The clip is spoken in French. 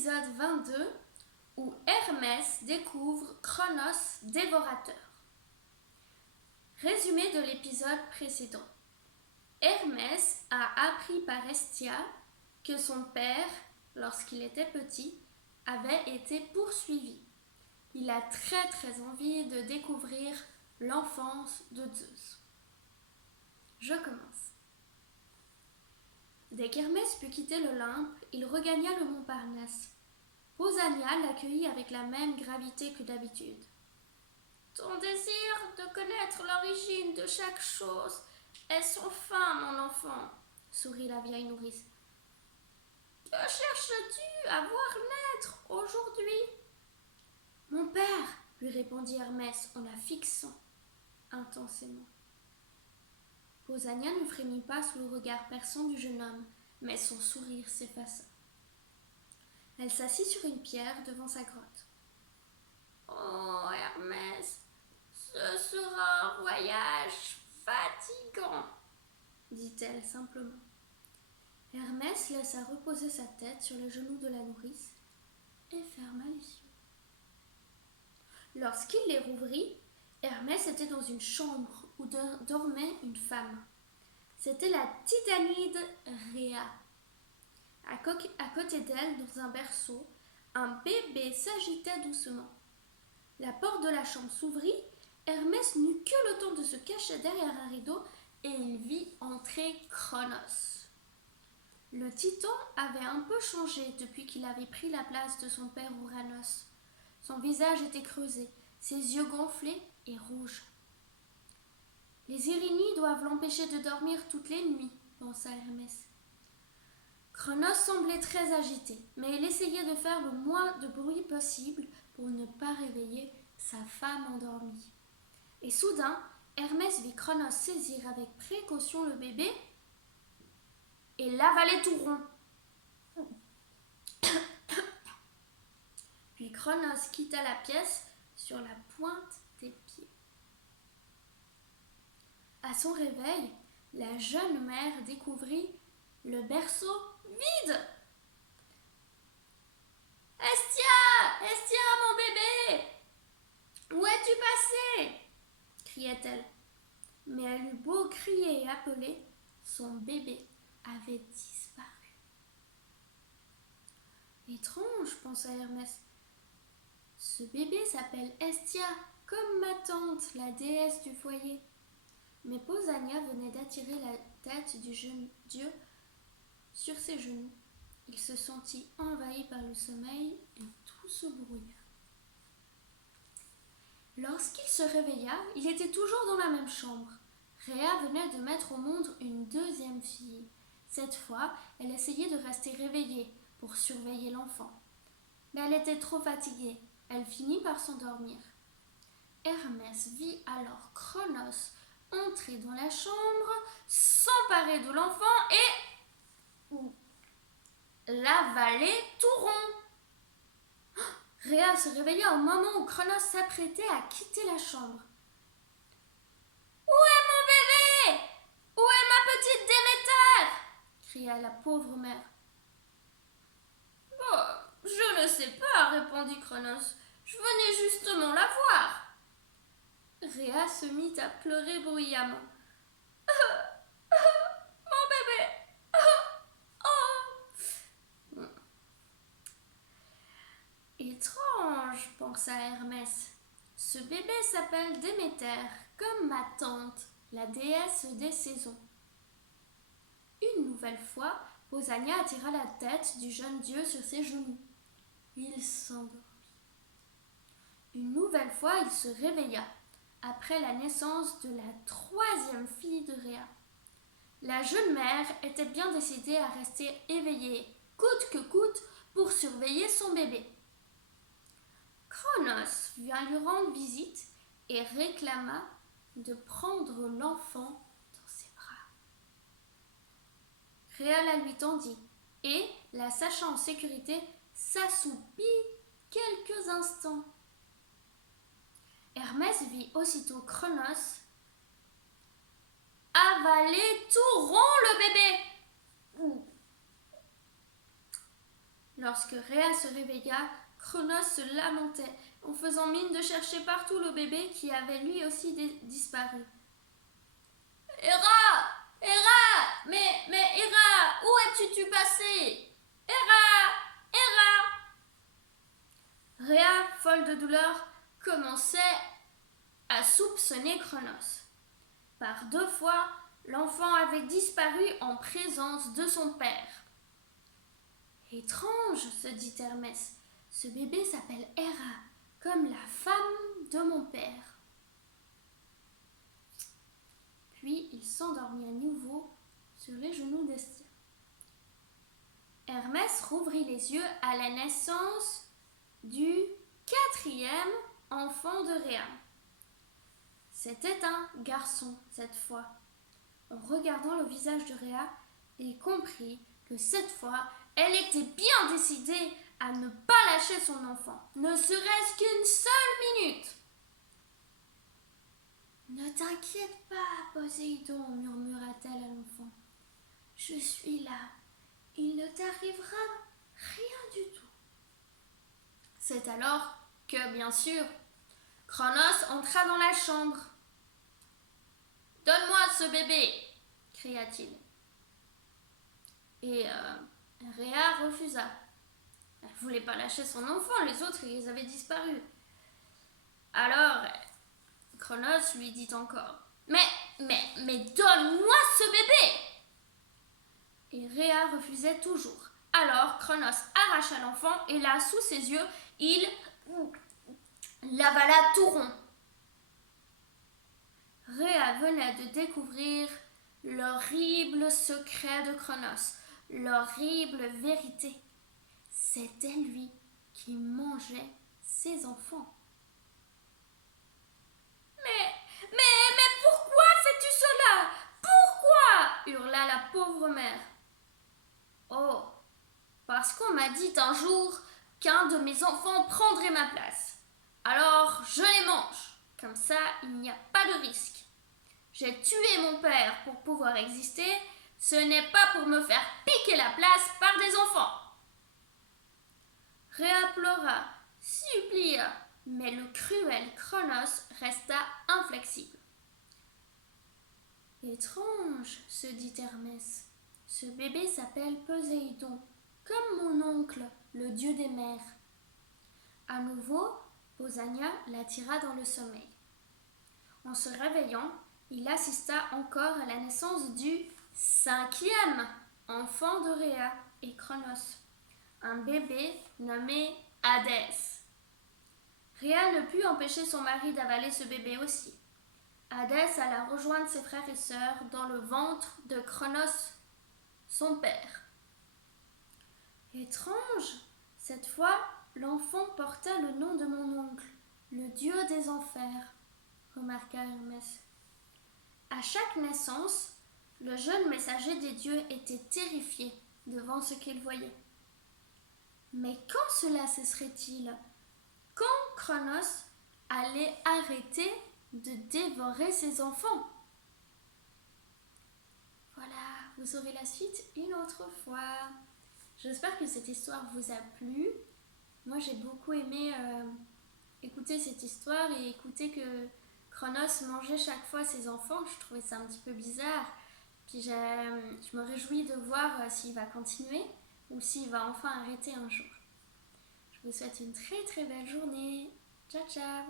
l'épisode 22 où Hermès découvre Cronos dévorateur. Résumé de l'épisode précédent. Hermès a appris par Hestia que son père, lorsqu'il était petit, avait été poursuivi. Il a très envie de découvrir l'enfance de Zeus. Je commence. Dès qu'Hermès put quitter l'Olympe, il regagna le mont Parnasse. Pausania l'accueillit avec la même gravité que d'habitude. « Ton désir de connaître l'origine de chaque chose est sans fin, mon enfant, » sourit la vieille nourrice. « Que cherches-tu à voir naître aujourd'hui ?»« Mon père, » lui répondit Hermès en la fixant intensément. Pausania ne frémit pas sous le regard perçant du jeune homme, mais son sourire s'effaça. Elle s'assit sur une pierre devant sa grotte. « Oh, Hermès, ce sera un voyage fatigant, » dit-elle simplement. Hermès laissa reposer sa tête sur les genoux de la nourrice et ferma les yeux. Lorsqu'il les rouvrit, Hermès était dans une chambre où dormait une femme. C'était la titanide Rhea. À côté d'elle, dans un berceau, un bébé s'agitait doucement. La porte de la chambre s'ouvrit, Hermès n'eut que le temps de se cacher derrière un rideau et il vit entrer Cronos. Le titan avait un peu changé depuis qu'il avait pris la place de son père Ouranos. Son visage était creusé, ses yeux gonflés et rouges. « Les Irini doivent l'empêcher de dormir toutes les nuits, » pensa Hermès. Cronos semblait très agité, mais il essayait de faire le moins de bruit possible pour ne pas réveiller sa femme endormie. Et soudain, Hermès vit Cronos saisir avec précaution le bébé et l'avaler tout rond. Puis Cronos quitta la pièce sur la pointe des pieds. À son réveil, la jeune mère découvrit le berceau vide. « Hestia, mon bébé, où es-tu passé ?» criait-elle. Mais elle eut beau crier et appeler, son bébé avait disparu. Étrange, pensa Hermès. Ce bébé s'appelle Hestia, comme ma tante, la déesse du foyer. Mais Pausania venait d'attirer la tête du jeune dieu sur ses genoux. Il se sentit envahi par le sommeil et tout se brouilla. Lorsqu'il se réveilla, il était toujours dans la même chambre. Rhea venait de mettre au monde une deuxième fille. Cette fois, elle essayait de rester réveillée pour surveiller l'enfant. Mais elle était trop fatiguée. Elle finit par s'endormir. Hermès vit alors Cronos entrer dans la chambre, s'emparer de l'enfant et l'avaler tout rond. Rhea se réveilla au moment où Cronos s'apprêtait à quitter la chambre. « Où est mon bébé ? Où est ma petite Déméter ?» cria la pauvre mère. « Je ne sais pas, » répondit Cronos. « Je venais justement la voir. » Rhea se mit à pleurer bruyamment. Mon bébé. Étrange, pensa Hermès. Ce bébé s'appelle Déméter, comme ma tante, la déesse des saisons. Une nouvelle fois, Pausania attira la tête du jeune dieu sur ses genoux. Il s'endormit. Une nouvelle fois, il se réveilla, après la naissance de la troisième fille de Rhea. La jeune mère était bien décidée à rester éveillée, coûte que coûte, pour surveiller son bébé. Cronos vient lui rendre visite et réclama de prendre l'enfant dans ses bras. Rhea la lui tendit et, la sachant en sécurité, s'assoupit quelques instants. Hermès vit aussitôt Cronos avaler tout rond le bébé. Lorsque Rhea se réveilla, Cronos se lamentait en faisant mine de chercher partout le bébé qui avait lui aussi disparu. Héra! Héra! Mais Héra, où es-tu passé? Héra! Héra! Rhea, folle de douleur, commençait à soupçonner Cronos. Par 2 fois, l'enfant avait disparu en présence de son père. Étrange, se dit Hermès, ce bébé s'appelle Héra, comme la femme de mon père. Puis il s'endormit à nouveau sur les genoux d'Hestia. Hermès rouvrit les yeux à la naissance du 4e enfant de Rhea. C'était un garçon cette fois. En regardant le visage de Rhea, il comprit que cette fois, elle était bien décidée à ne pas lâcher son enfant, ne serait-ce qu'une seule minute. Ne t'inquiète pas, Poséidon, murmura-t-elle à l'enfant. Je suis là. Il ne t'arrivera rien du tout. C'est alors que, bien sûr, Cronos entra dans la chambre. « Donne-moi ce bébé !» cria-t-il. Et Rhea refusa. Elle ne voulait pas lâcher son enfant, les autres, ils avaient disparu. Alors, Cronos lui dit encore « Mais donne-moi ce bébé !» Et Rhea refusait toujours. Alors Cronos arracha l'enfant et là, sous ses yeux, il l'avala tout rond. Rhea venait de découvrir l'horrible secret de Cronos, l'horrible vérité. C'était lui qui mangeait ses enfants. Mais pourquoi fais-tu cela? Pourquoi? Hurla la pauvre mère. Oh, parce qu'on m'a dit un jour qu'un de mes enfants prendrait ma place. Alors je les mange. Comme ça, il n'y a pas de risque. J'ai tué mon père pour pouvoir exister. Ce n'est pas pour me faire piquer la place par des enfants. Rhea pleura, supplia, mais le cruel Cronos resta inflexible. Étrange, se dit Hermès. Ce bébé s'appelle Poséidon, comme mon oncle, le dieu des mers. À nouveau, Pausania l'attira dans le sommeil. En se réveillant, il assista encore à la naissance du 5e enfant de Rhea et Cronos, un bébé nommé Hadès. Rhea ne put empêcher son mari d'avaler ce bébé aussi. Hadès alla rejoindre ses frères et sœurs dans le ventre de Cronos, son père. Étrange, cette fois, l'enfant portait le nom de mon oncle, le dieu des enfers, remarqua Hermès. À chaque naissance, le jeune messager des dieux était terrifié devant ce qu'il voyait. Mais quand cela cesserait-il? Quand Cronos allait arrêter de dévorer ses enfants? Voilà, vous aurez la suite une autre fois. J'espère que cette histoire vous a plu. Moi, j'ai beaucoup aimé écouter cette histoire et écouter que Cronos mangeait chaque fois ses enfants. Je trouvais ça un petit peu bizarre. Puis je me réjouis de voir s'il va continuer ou s'il va enfin arrêter un jour. Je vous souhaite une très très belle journée. Ciao ciao!